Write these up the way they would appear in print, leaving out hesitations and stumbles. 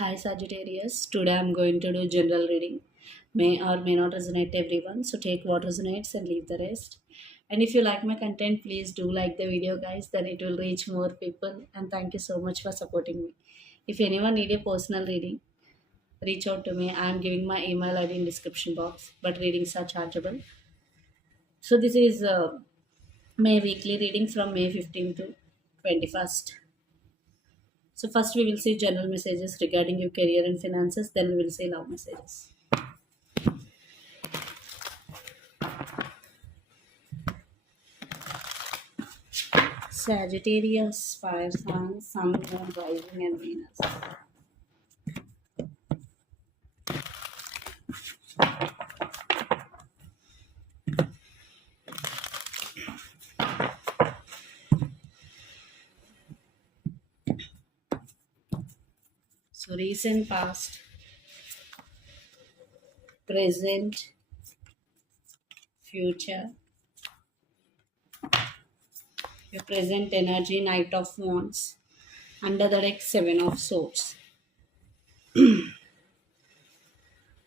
Hi Sagittarius, today I'm going to do general reading. May or may not resonate everyone, so take what resonates and leave the rest. And if you like my content, please do like the video, guys, then it will reach more people. And thank you so much for supporting me. If anyone need a personal reading, reach out to me. I'm giving my email ID in description box, but readings are chargeable. So this is May weekly reading from May 15th to 21st. So first we will see general messages regarding your career and finances, then we will see love messages. Sagittarius, fire sign, sun, moon, rising, and Venus. So, recent, past, present, future. Your present energy, Knight of Wands. Under the deck, Seven of Swords.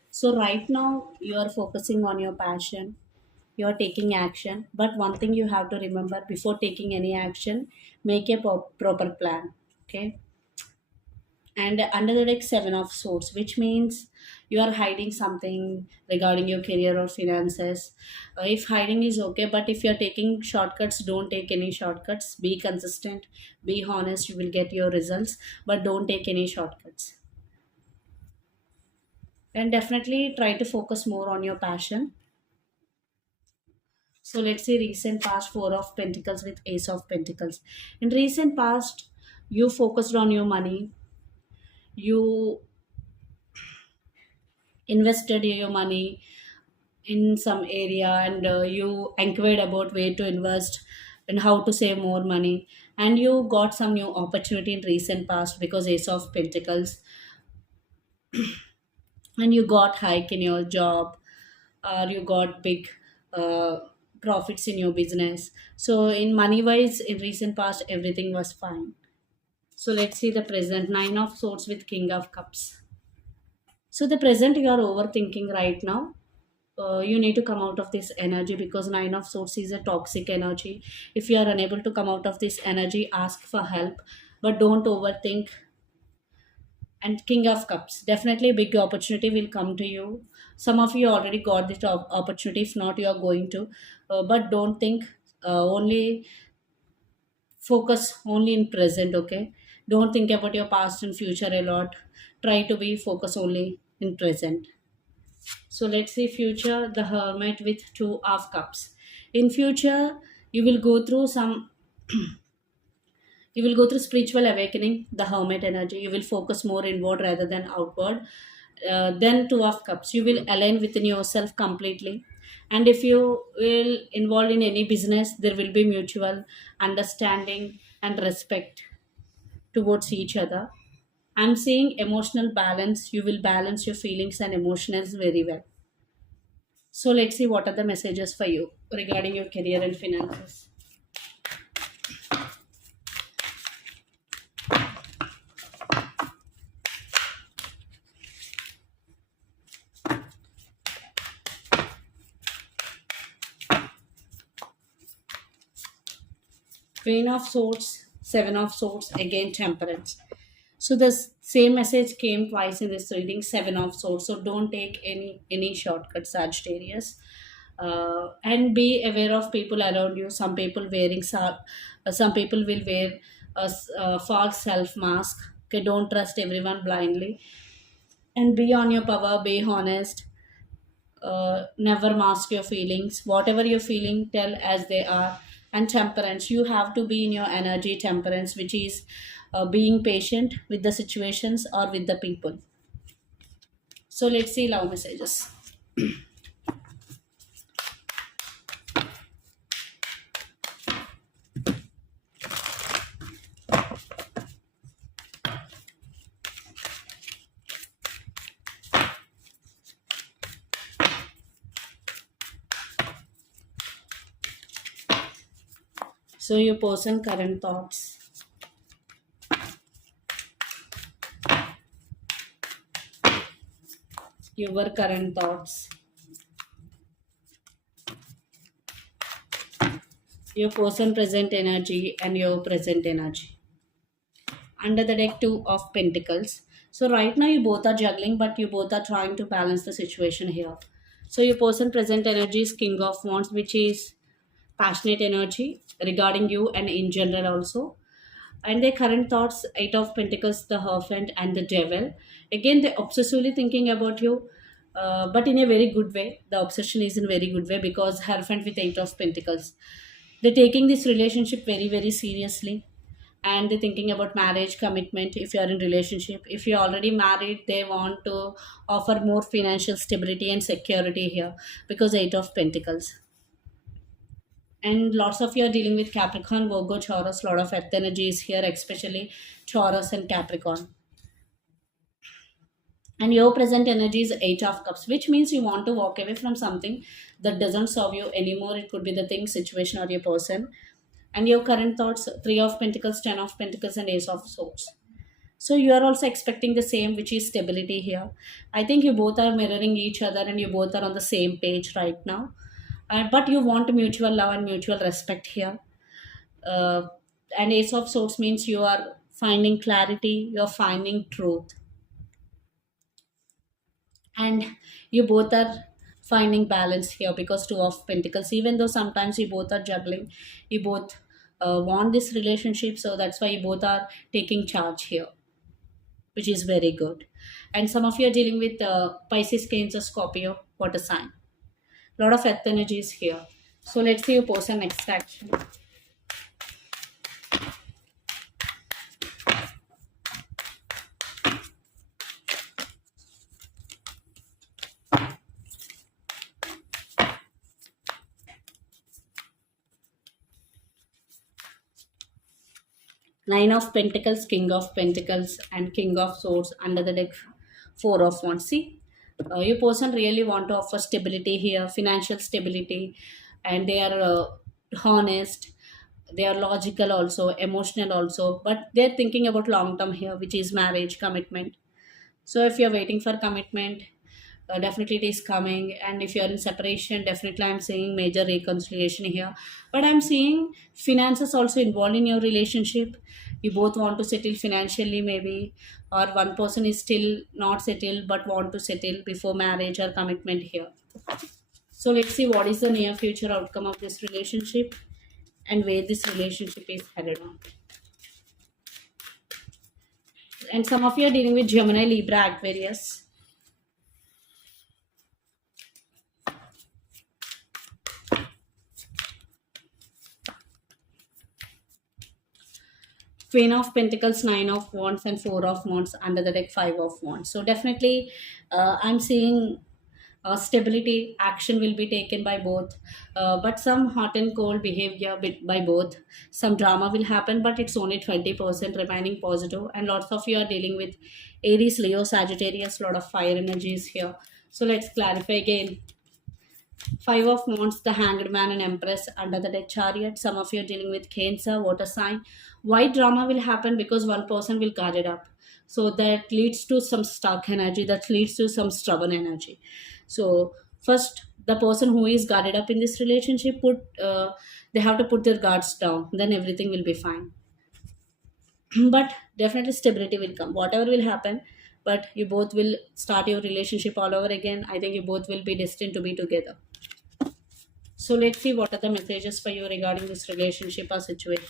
So, right now, you are focusing on your passion. You are taking action. But one thing you have to remember before taking any action, make a proper plan. Okay, and under the deck, Seven of Swords, which means you are hiding something regarding your career or finances. If hiding is okay, but if you're taking shortcuts, don't take any shortcuts. Be consistent, be honest, you will get your results, but don't take any shortcuts. And definitely try to focus more on your passion. So let's say recent past, Four of Pentacles with Ace of Pentacles. In recent past, you focused on your money, you invested your money in some area, and you inquired about where to invest and how to save more money, and you got some new opportunity in recent past because Ace of Pentacles, and you got hike in your job, or you got big uh, profits in your business. So in money wise, in recent past, everything was fine. So let's see the present, Nine of Swords with King of Cups. So the present, you are overthinking right now. You need to come out of this energy because Nine of Swords is a toxic energy. If you are unable to come out of this energy, ask for help, but don't overthink. And King of Cups, definitely a big opportunity will come to you. Some of you already got this opportunity, if not you are going to, but don't think, only focus only in present. Okay, don't think about your past and future a lot. Try to be focused only in present. So let's see future, the Hermit with Two of Cups. In future, you will go through some you will go through spiritual awakening, the Hermit energy. You will focus more inward rather than outward. Then Two of Cups, you will align within yourself completely. And if you will involve in any business, there will be mutual understanding and respect towards each other. I'm seeing emotional balance. You will balance your feelings and emotions very well. So let's see what are the messages for you regarding your career and finances. Queen of Swords, Seven of Swords, again Temperance. So the same message came twice in this reading, Seven of Swords. So don't take any shortcuts, Sagittarius. And be aware of people around you. Some people some people will wear a false self mask. Okay, don't trust everyone blindly. And be on your power. Be honest. Never mask your feelings. Whatever you're feeling, tell as they are. And Temperance, you have to be in your energy. Temperance, which is being patient with the situations or with the people. So let's see love messages. So your person current thoughts. your current thoughts, your person present energy, and your present energy. Under the deck, two of pentacles. So right now you both are juggling, but you both are trying to balance the situation here. So your person present energy is king of wands, which is passionate energy regarding you and in general also. And their current thoughts, eight of pentacles, the hierophant and the devil. Again, they're obsessively thinking about you, but in a very good way. The obsession is in a very good way, because hierophant with eight of pentacles, they're taking this relationship very very seriously, and they're thinking about marriage commitment. If you are in relationship, if you're already married, they want to offer more financial stability and security here, because eight of pentacles. And lots of you are dealing with Capricorn, Virgo, Taurus. Lot of earth energy is here, especially Taurus and Capricorn. And your present energy is eight of cups, which means you want to walk away from something that doesn't serve you anymore. It could be the thing, situation, or your person. And your current thoughts, three of pentacles, ten of pentacles, and ace of swords. So you are also expecting the same, which is stability here. I think you both are mirroring each other, and you both are on the same page right now. But you want mutual love and mutual respect here. uh, and ace of swords means you are finding clarity, you're finding truth, and you both are finding balance here, because two of pentacles, even though sometimes you both are juggling, you both want this relationship, so that's why you both are taking charge here, which is very good. And some of you are dealing with Pisces, Cancer, Scorpio, water sign. Lot of earth energies here. So let's see your person next action. Nine of Pentacles, King of Pentacles, and King of Swords. Under the deck, Four of Wands. See, your person really want to offer stability here, financial stability, and they are honest. They are logical also, emotional also, but they're thinking about long term here, which is marriage commitment. So if you're waiting for commitment, definitely it is coming. And if you're in separation, definitely I'm seeing major reconciliation here. But I'm seeing finances also involved in your relationship. You both want to settle financially maybe, or one person is still not settled but want to settle before marriage or commitment here. So let's see what is the near future outcome of this relationship, and where this relationship is headed on. And some of you are dealing with Gemini, Libra, Aquarius. Queen of Pentacles, Nine of Wands, and Four of Wands. Under the deck, Five of Wands. So definitely, I'm seeing stability. Action will be taken by both, but some hot and cold behavior by both. Some drama will happen, but it's only 20%, remaining positive. And lots of you are dealing with Aries, Leo, Sagittarius. Lot of fire energies here. So let's clarify again. Five of Wands, the Hanged Man, and Empress. Under the deck, Chariot. Some of you are dealing with Cancer, water sign. White drama will happen because one person will guard it up. So that leads to some stuck energy, that leads to some stubborn energy. So first, the person who is guarded up in this relationship, they have to put their guards down. Then everything will be fine. But definitely stability will come. Whatever will happen, but you both will start your relationship all over again. I think you both will be destined to be together. So let's see what are the messages for you regarding this relationship or situation.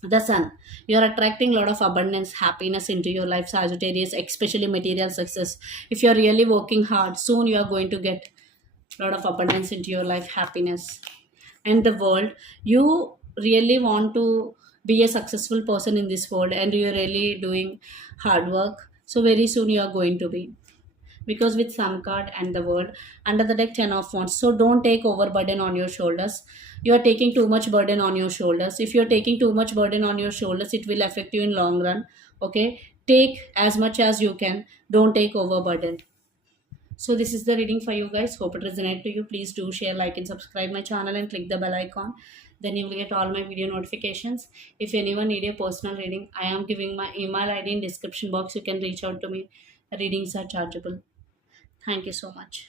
The Sun. You are attracting a lot of abundance, happiness into your life, Sagittarius, especially material success. If you are really working hard, soon you are going to get a lot of abundance into your life, happiness. And the world, you really want to be a successful person in this world, and you're really doing hard work. So very soon you are going to be, because with some card and the word. Under the deck, 10 of wands. So don't take overburden on your shoulders. You are taking too much burden on your shoulders. If you're taking too much burden on your shoulders, it will affect you in long run. Okay, take as much as you can, don't take overburden. So this is the reading for you guys. Hope it resonated to you. Please do share, like, and subscribe my channel and click the bell icon. Then you will get all my video notifications. If anyone need a personal reading, I am giving my email ID in description box. You can reach out to me. Readings are chargeable. Thank you so much.